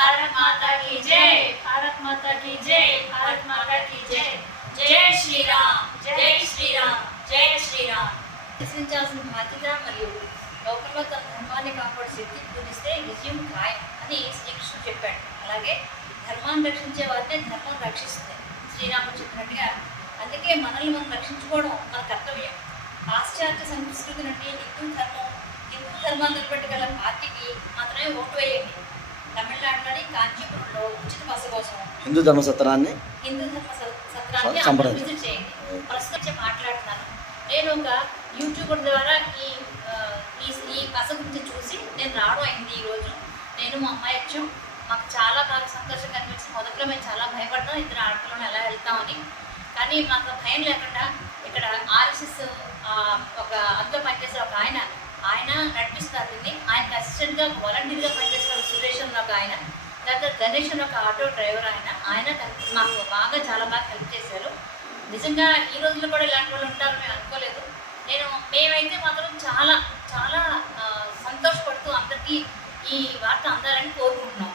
भारत माता की जय, भारत माता की जय, भारत माता की जय. जय श्री राम, जय श्री राम, जय श्री राम. ప్రశ్నించాల్సిన బాధ్యత మరియు లోకంలో తన ధర్మాన్ని కాపాడే శక్తి పూజిస్తే విజయం ఖాయం అని శ్రీకృష్ణుడు చెప్పాడు. అలాగే ధర్మాన్ని రక్షించే వారినే ధర్మం రక్షిస్తుంది శ్రీరాముడు చెప్పినట్టుగా. అందుకే మనల్ని మనం రక్షించుకోవడం మన కర్తవ్యం. పాశ్చాత్య సంస్కృతి నుండి హిందూ ధర్మాన్ని నిలబెట్టగల పార్టీకి మాత్రమే ఓటు వేయండి. తమిళనాడులోని కాంచీపురంలో ఉచిత బస్సు కోసం హిందూ ధర్మ సత్రాన్ని విజిట్ చేయండి. ప్రస్తుతం మాట్లాడుతున్నాను. నేను ఒక యూట్యూబర్ ద్వారా ఈ బస్సు గురించి చూసి నేను రావడం అయింది. ఈరోజు నేను మా అమ్మాయి వచ్చాం. మాకు చాలా బాగా సంతోషంగా అనిపించింది. మొదట్లో మేము చాలా భయపడ్డాం, ఇద్దరు ఆడపిల్లను ఎలా వెళ్తామని. కానీ మాకు భయం లేకుండా ఇక్కడ ఆర్ఎస్ఎస్ ఒక అందులో పనిచేసే ఒక ఆయన నడిపిస్తారు దీన్ని. ఆయనకు అసిస్టెంట్గా వాలంటీర్గా పనిచేస్తారు సురేష్ అని ఒక ఆయన. తర్వాత గణేష్ అని ఒక ఆటో డ్రైవర్ ఆయన మాకు చాలా బాగా హెల్ప్ చేశారు. నిజంగా ఈ రోజుల్లో కూడా ఇలాంటి వాళ్ళు ఉంటారు మేము అనుకోలేదు. మేమైతే మాత్రం చాలా చాలా సంతోషపడుతూ అందరికీ ఈ వార్త అందాలని కోరుకుంటున్నాం.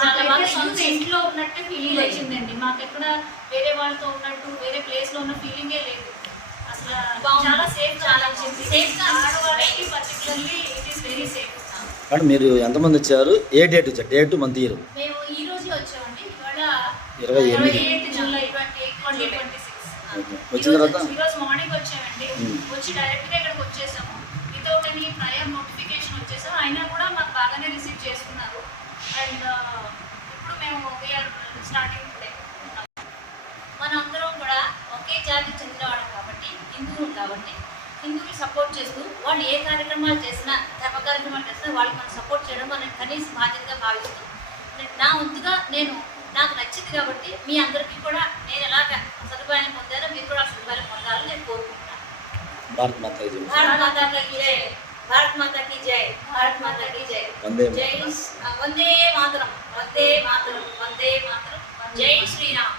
చాలా బాగా సొంత ఇంట్లో ఉన్నట్టు ఫీలింగ్ వచ్చిందండి. మాకు ఎక్కడ వేరే వాళ్ళతో ఉన్నట్టు వేరే ప్లేస్లో ఉన్న ఫీలింగే లేదు. అసలు చాలా సేఫ్, చాలా సేఫ్. ఆడవాళ్ళకి particularly it is very safe. కానీ మీరు ఎంతమంది వచ్చారు? ఏ డేట్ వచ్చారు? Date month year? మేము ఈ రోజే వచ్చామండి. ఇవాళ 28 జూలై 2026. వచ్చిన తర్వాత ఈరోజు మార్నింగ్ వచ్చామండి. వచ్చి డైరెక్ట్గా ఇక్కడికి వచ్చేసాము. వితౌట్ ఎనీ ప్రయర్ నోటిఫికేషన్ వచ్చేసాము. అయినా కూడా మాకు బాగానే రిసీవ్ చేసుకున్నారు. అండ్ ఇప్పుడు మేము వీఆర్ స్టార్టింగ్ టుడే. మనందరం కూడా ఒకే జాతికి చెందినవాళ్ళం కాబట్టి, హిందువులు కాబట్టి హిందువులు సపోర్ట్ చేస్తూ వాళ్ళు ఏ కార్యక్రమాలు చేసినా, ధర్మ కార్యక్రమాలు చేసినా వాళ్ళకి మనం సపోర్ట్ చేయడం మనం కనీస బాధ్యతగా భావిస్తూ నా వంతుగా నాకు నచ్చింది కాబట్టి మీ అందరికీ కూడా నేను ఎలాగ సదుపాయాలు పొందానో మీరు కూడా సదుపాయాలు పొందాలని నేను కోరుకుంటున్నాను. భారత్ మాతా జై, భారత్ మాతా की जय, भारत माता की जय, भारत माता की जय. जय वंदे मातरम, वंदे मातरम, वंदे मातरम. जय श्री राम.